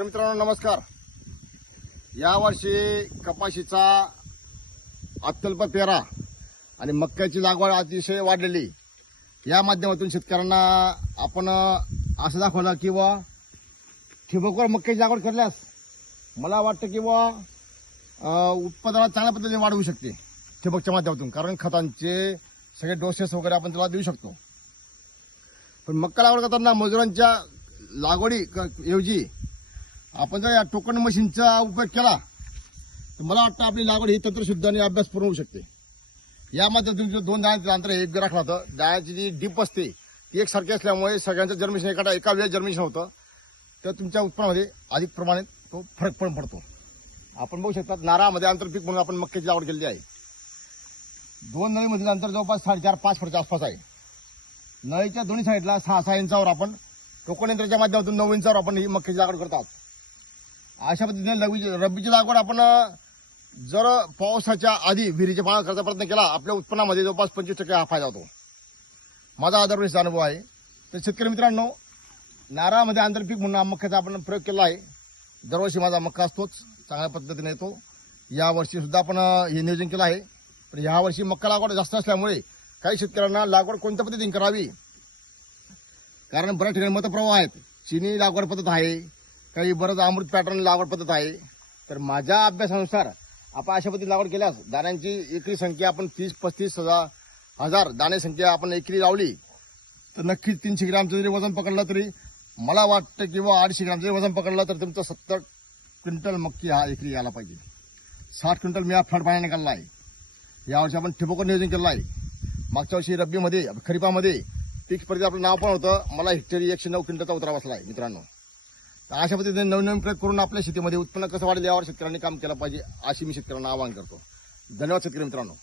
शेतकरी मित्रांनो नमस्कार। यावर्षी कपाशीचा अत्यल्प पेरा आणि मक्याची लागवड अतिशय वाढलेली। या माध्यमातून शेतकऱ्यांना आपण असं दाखवलं की ठिबकवर मक्याची लागवड केल्यास मला वाटतं की उत्पादनात चांगल्या पद्धतीने वाढ होऊ शकते ठिबकच्या माध्यमातून, कारण खतांचे सगळे डोसेस वगैरे आपण त्याला देऊ शकतो। पण मक्का लागवड करताना मजुरांच्या लागवडी ऐवजी आपण जर या टोकन मशीनचा उपयोग केला तर मला वाटतं आपली लागवड ही तंत्रशुद्ध आणि अभ्यासपूर्ण होऊ शकते। या माध्यमातून दोन दाण्याचं अंतर एक राखलं तर दाण्याची जी डीप असते ती एकसारखी असल्यामुळे सगळ्यांचं जर्मिनेशन एका वेळेस जर्मिनेशन होतं, तर तुमच्या उत्पन्नामध्ये अधिक प्रमाणात तो फरक पण पडतो। आपण बघू शकता नारळामध्ये आंतरपीक म्हणून आपण मक्याची लागवड केलेली आहे। दोन नळीमधील अंतर जवळपास 4.5-5 फुटाच्या आसपास आहे। नळीच्या दोन्ही साईडला 6-6 इंचावर आपण टोकन यंत्राच्या माध्यमातून 9 इंचावर आपण ही मक्याची लागवड करतात। अशा पद्धतीने रब्बीची लागवड आपण जर पावसाच्या आधी विहिरीचे पाणी करायचा प्रयत्न केला आपल्या उत्पन्नामध्ये जवळपास 25% हा फायदा होतो। माझा दरवर्षीचा अनुभव आहे। तर शेतकरी मित्रांनो, नारळामध्ये आंतरपीक म्हणून मक्याचा आपण प्रयोग केला आहे। दरवर्षी माझा मक्का असतोच, चांगल्या पद्धतीने येतो। यावर्षी सुद्धा आपण हे नियोजन केलं आहे। पण यावर्षी मक्का लागवड जास्त असल्यामुळे काही शेतकऱ्यांना लागवड कोणत्या पद्धतीने करावी, कारण बऱ्याच ठिकाणी मतप्रवाह आहेत। चिनी लागवड पद्धत आहे, काही बरंच अमृत पॅटर्न लागवड पद्धत आहे। तर माझ्या अभ्यासानुसार आपण अशा पद्धतीने लागवड केल्यास दाण्यांची एकरी संख्या आपण 30-35 हजार दाणे संख्या आपण एकरी लावली तर नक्कीच 300 ग्रॅमचं जरी वजन पकडलं तरी मला वाटतं किंवा 250 ग्रॅमचं जरी वजन पकडलं तर तुमचं 70 क्विंटल मक्की हा एकरी यायला पाहिजे। 60 क्विंटल मी हा फ्लड पाण्याने काढला आहे। यावर्षी आपण ठिबकवर नियोजन केलं आहे। मागच्या वर्षी रब्बीमध्ये खरीपामध्ये पीक स्पर्धेत आपलं नाव पण होतं, मला हेक्टरी 109 क्विंटलचा उतारा बसला आहे मित्रांनो। तर अशा पद्धतीने नवीन प्रयोग करून आपल्या शेतीमध्ये उत्पन्न कसं वाढेल यावर शेतकऱ्यांनी काम केलं पाहिजे, अशी मी शेतकऱ्यांना आवाहन करतो। धन्यवाद शेतकरी मित्रांनो।